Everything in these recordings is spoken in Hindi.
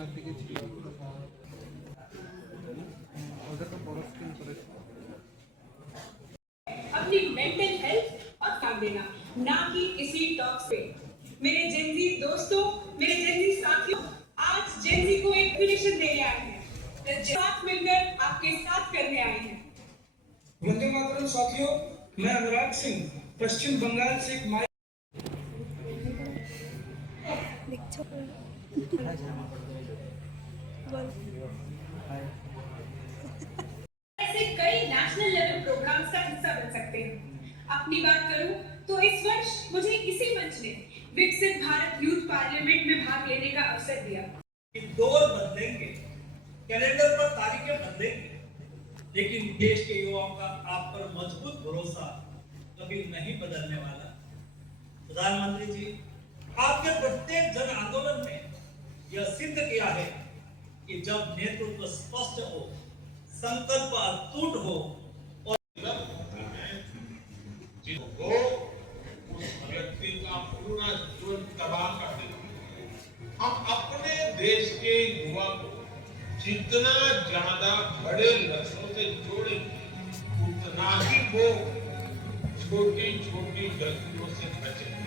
সামনের দিকে ছিল ওটা তো বড় স্ক্রিন করেছে। अपनी मेंटल हेल्थ और ध्यान देना, ना कि किसी टॉक्स पे। मेरे जेनजी दोस्तों, मेरे जेनजी साथियों, आज जेनजी को एक फिनिशन देने आए हैं, साथ मिलकर आपके साथ करने आए हैं। वंदे मातरम साथियों, मैं अनुराग सिंह पश्चिम बंगाल से एक ऐसे कई नेशनल लेवल प्रोग्राम्स का हिस्सा बन सकते हैं। अपनी बात करूं तो इस वर्ष मुझे इसी मंच ने विकसित भारत यूथ पार्लियामेंट में भाग लेने का अवसर दिया। दौर बदलेंगे, कैलेंडर पर तारीखें बदलेंगे, लेकिन देश के युवाओं का आप पर मजबूत भरोसा कभी नहीं बदलने वाला। प्रधानमंत्री जी, आपके प्रत्येक जन आंदोलन में यह सिद्ध किया है कि जब नेतृत्व स्पष्ट हो, संकल्प अटूट हो और जिनको उस व्यक्ति का पूरा जीवन तबाह कर देती है। हम अपने देश के युवा को जितना ज्यादा बड़े लक्ष्यों से जोड़ेंगे, उतना ही वो छोटी छोटी गलतियों से बचेंगे।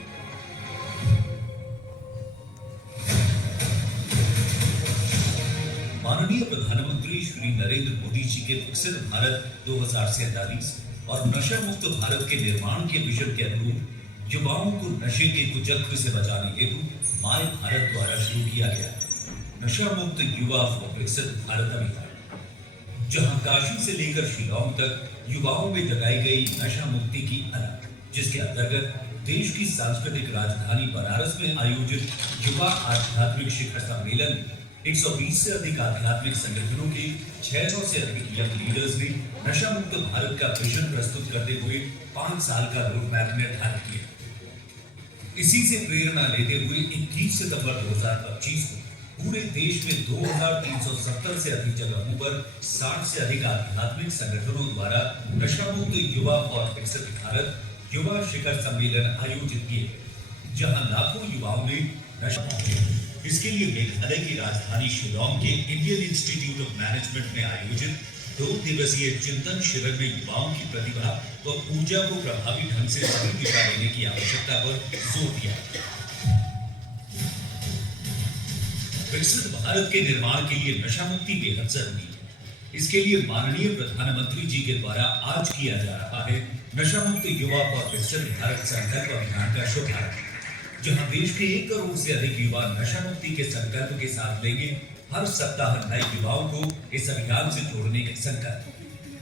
माननीय प्रधानमंत्री श्री नरेंद्र मोदी जी के विकसित भारत 2047 और नशा मुक्त भारत के निर्माण के विजन के अनुरूप युवाओं को नशे के कुचक्र से बचाने हेतु माय भारत द्वारा शुरू किया गया नशा मुक्त युवा फॉर विकसित भारत अभियान, जहां काशी से लेकर शिलांग तक युवाओं में जगाई गई नशा मुक्ति की अलख, जिसके अंतर्गत देश की सांस्कृतिक राजधानी बनारस में आयोजित युवा आध्यात्मिक शिखर सम्मेलन 120 से अधिक आध्यात्मिक संगठनों के 600 से अधिक यंग लीडर्स ने नशा मुक्त भारत का विजन प्रस्तुत करते हुए 5 साल का रोड मैप निर्धारित किया। इसी से प्रेरणा लेते हुए 21 सितंबर 2025 को पूरे देश में 2370 से अधिक जगहों पर 60 से अधिक आध्यात्मिक संगठनों द्वारा नशा मुक्त युवा और विकसित भारत युवा शिखर सम्मेलन आयोजित किए, जहां लाखों युवाओं ने नशा। इसके लिए मेघालय की राजधानी शिलांग के इंडियन इंस्टीट्यूट ऑफ मैनेजमेंट में आयोजित 2 दिवसीय चिंतन शिविर में युवाओं की प्रतिभा व ऊर्जा को प्रभावी ढंग से सही दिशा देने की आवश्यकता पर जोर दिया। विकसित भारत के निर्माण के लिए नशा मुक्ति बेहद जरूरी है। इसके लिए माननीय प्रधानमंत्री जी के द्वारा आज किया जा रहा है नशा मुक्त युवा और विकसित भारत संकल्प अभियान का शुभारंभ, जहां देश के 1 करोड़ से अधिक युवा नशा मुक्ति के संकल्प के साथ लेंगे हर सप्ताह नए युवाओं को इस अभियान से जोड़ने का संकल्प।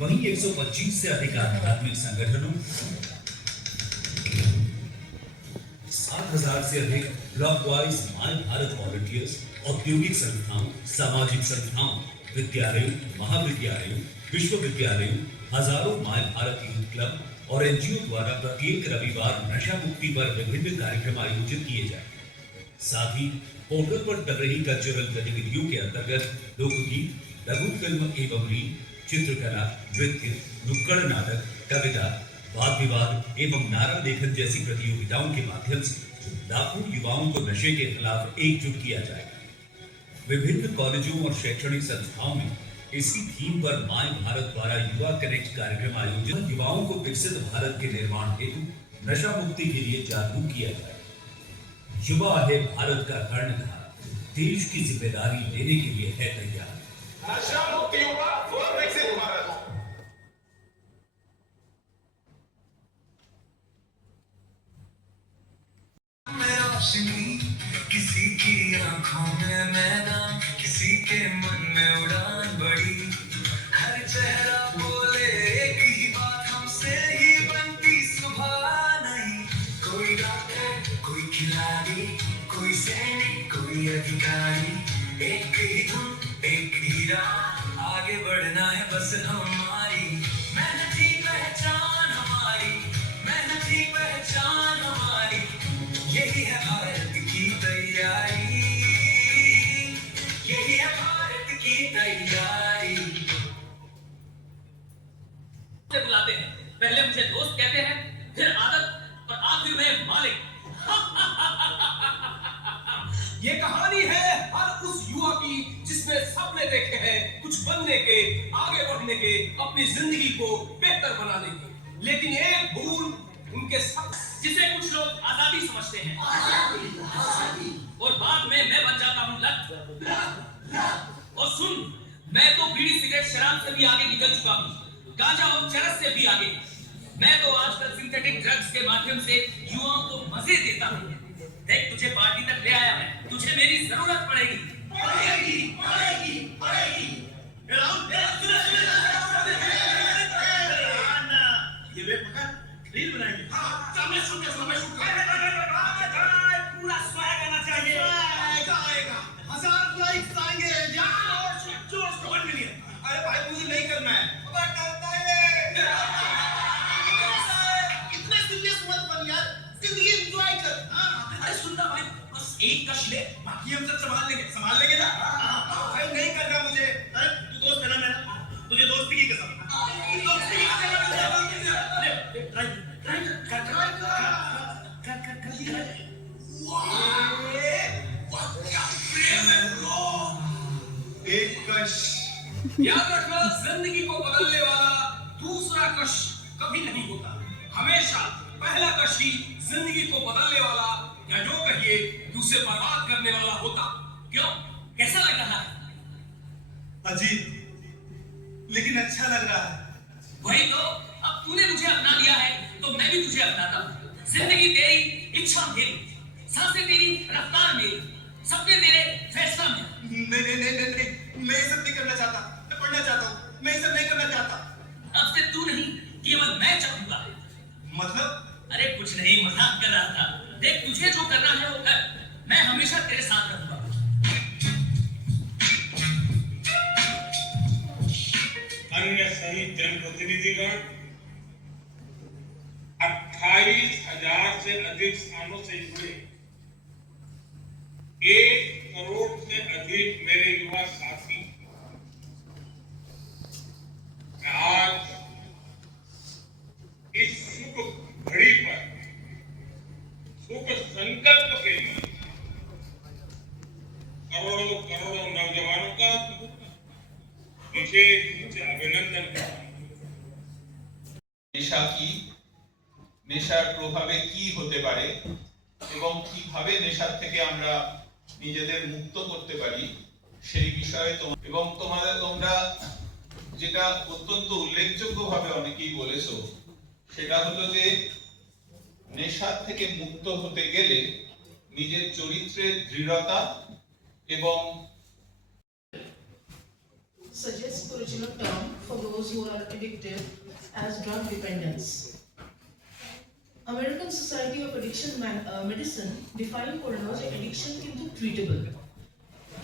वहीं 125 से अधिक आध्यात्मिक संगठनों, 7,000 से अधिक block wise my Bharat volunteers, औद्योगिक संस्थाओं, सामाजिक संस्थाओं, विद्यालयों, महाविद्यालयों, विश्वविद्यालयों, हजारों माय भारत यूथ क्लब और एनजीओ द्वारा प्रत्येक रविवार नशा मुक्ति पर विभिन्न कार्यक्रम आयोजित किए जाए। साथ ही पोर्टल पर चल रही कल्चरल गतिविधियों के अंतर्गत लोकगीत, लघु फिल्म एवं रील, चित्रकला, नृत्य, नुक्कड़ नाटक, कविता, वाद विवाद एवं नारा लेखन जैसी प्रतियोगिताओं के माध्यम से लाखों युवाओं को नशे के खिलाफ एकजुट किया जाएगा। विभिन्न कॉलेजों और शैक्षणिक संस्थाओं में इसी थीम पर माय भारत द्वारा युवा कनेक्ट कार्यक्रम आयोजित युवाओं को विकसित भारत के निर्माण हेतु नशा मुक्ति के लिए जागरूक किया जाए। युवा है भारत का कर्णधार, देश की जिम्मेदारी लेने के लिए है तैयार। नशा मुक्त युवा फॉर विकसित भारत। किसी की आंखों में मैदान, किसी के मन में उड़ान बड़ी, हर चेहरा बोले एक ही बात, हमसे ही बनती सुबह नहीं। कोई डॉक्टर, कोई खिलाड़ी, कोई सैनिक, कोई अधिकारी, एक ही धुन, एक ही राह, आगे बढ़ना है बस हमारी। मेहनत ही पहचान हमारी, मेहनत ही पहचान हमारी, यही है भारत की तैयारी, यही है भारत की तैयारी। बुलाते हैं, पहले मुझे दोस्त कहते हैं, फिर आदत और आखिर में मालिक। ये कहानी है हर उस युवा की उसने सपने देखे हैं कुछ बनने के, आगे बढ़ने के, अपनी जिंदगी को बेहतर बनाने के, लेकिन एक भूल उनके जिसे कुछ लोग आजादी समझते हैं और बाद में मैं बन जाता हूँ लत। और सुन, मैं तो बीड़ी सिगरेट शराब से भी आगे निकल चुका हूँ, गांजा और चरस से भी आगे। मैं तो आजकल सिंथेटिक ड्रग्स के माध्यम से युवाओं को मजे देता हूँ। देख, तुझे पार्टी तक ले आया मैं, तुझे मेरी जरूरत पड़ेगी। ये वे पकड़, रील बनाएंगे। पूरा स्वैग आना चाहिए। 1000 लाइक्स आएंगे यार, जोश 1 मिलियन। अरे भाई, मुझे नहीं करना है। इतना सीरियस मत बन यार, जिंदगी एंजॉय कर। अरे सुनना भाई, बस एक कश ले, बाकी हम सब संभाल लेंगे ना। भाई नहीं करना मुझे। अरे तू दोस्त है ना मेरा, तुझे दोस्ती की कसम। दोस्ती की कसम। एक कश। याद रखना, जिंदगी को बदलने वाला दूसरा कश कभी नहीं होता। हमेशा पहला कश ही जिंदगी को बदलने वाला, या जो कहिए कि उसे बर्बाद करने वाला होता। क्यों, कैसा लग रहा है? अजीब, लेकिन अच्छा लग रहा है। वही तो, अब तूने मुझे अपना लिया है तो मैं भी तुझे अपनाता हूँ। जिंदगी तेरी, इच्छा मेरी, सांसें तेरी, रफ्तार मेरी, सपने तेरे, फैसला मेरा। नहीं, मैं ये सब नहीं करना चाहता। मैं पढ़ना चाहता हूँ, मैं ये सब नहीं करना चाहता। अब से तू नहीं, केवल मैं चाहूंगा। मतलब? अरे कुछ नहीं, मजाक कर रहा था। देख, तुझे जो करना है वो कर, मैं हमेशा तेरे साथ रहूंगा। अन्य सभी जनप्रतिनिधिगण 28,000 से अधिक स्थानों से जुड़े 1 करोड़ से अधिक मेरे युवा साथी आज इस शुभ घड़ी पर शुभ संकल्प के लिए करोड़ों करोड़ों नौजवानों का विशेष रूप से अभिनंदन करता हूं। নেশার প্রভাবে কি হতে পারে এবং কিভাবে নেশার থেকে আমরা নিজেদের মুক্ত করতে পারি সেই বিষয়ে এবং তোমরা যেটা অত্যন্ত উল্লেখযোগ্যভাবে অনেকেই বলেছো, সেটা হলো যে নেশার থেকে মুক্ত হতে গেলে নিজের চরিত্রের দৃঢ়তা এবং suggests original term for those who are addicted as drug dependence. American Society of Addiction Medicine define করলো যে addiction কিন্তু treatable,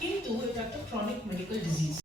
কিন্তু এটা একটা chronic medical disease।